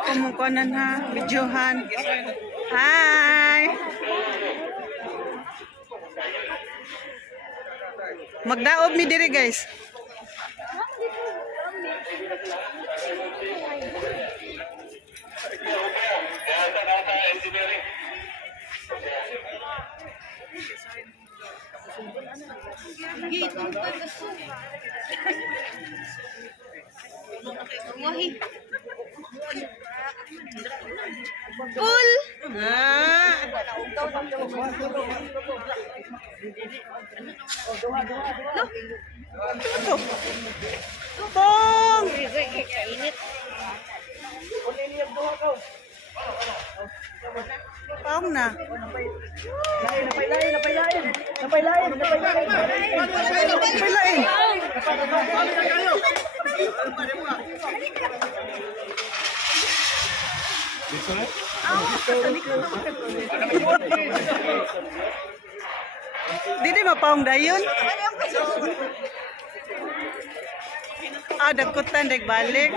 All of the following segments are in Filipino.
ako mong kuanan ha, videohan. Hi! Magdaob mi diri guys. Full. Pong. Pong na. Napailain. Didi mapaong dayon. Dagkutan dek balik.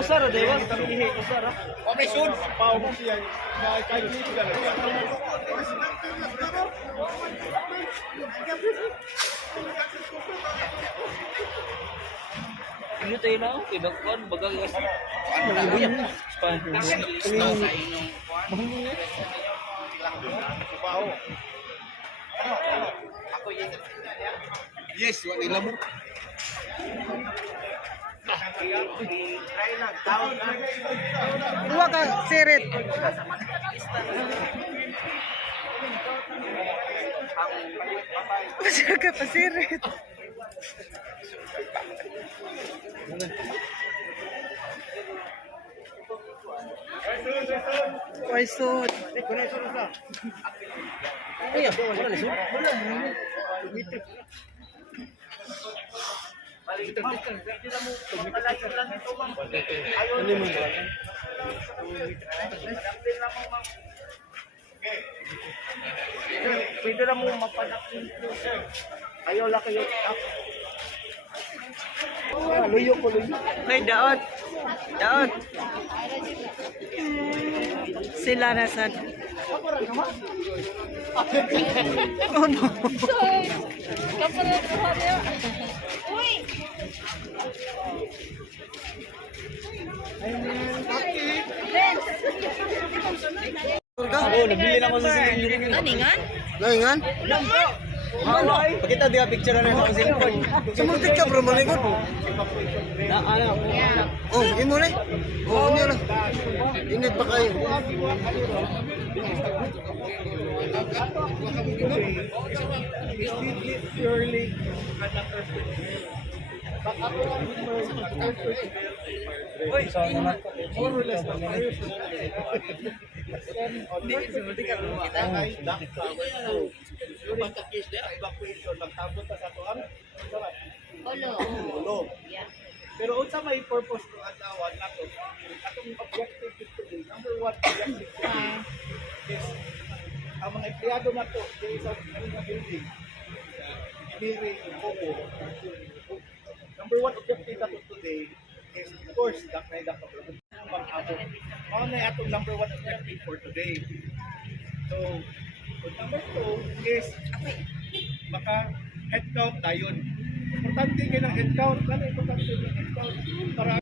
Usara dewa tapi usara. Oke sun. Pau mo siya. Kay dito ka. Ini tayo na ibakon bagang ano yan. Yes, wala ila mo. Dua ka sirit. Masya ka pasirit. Why so? Iya, wala na siya. Pwede na mo mapanak. Ayaw lang kayo. Luyo ko, luyo. May daot. Daot. Sila na sad. Oh no. Oh, nabili na ako sa cellphone. Laningan? Laningan? Ano? Pakita dia picture na sa cellphone. Sumutik ka bro, malikot. Na ano? Oh, imo na. Oh, niyo na. Init pa kayo. Purely Oy, sana more or less pero unsa may purpose ko adlawan nato atong objective today number 1 objective is ang mga empleyado nato sa building engineering number 1 objective nato today is of course dakay pag-abot mao na atong number 1 objective for today. So number 2 is maka headcount dayon. Importante kayo ng headcount. Ano importante yung headcount? Para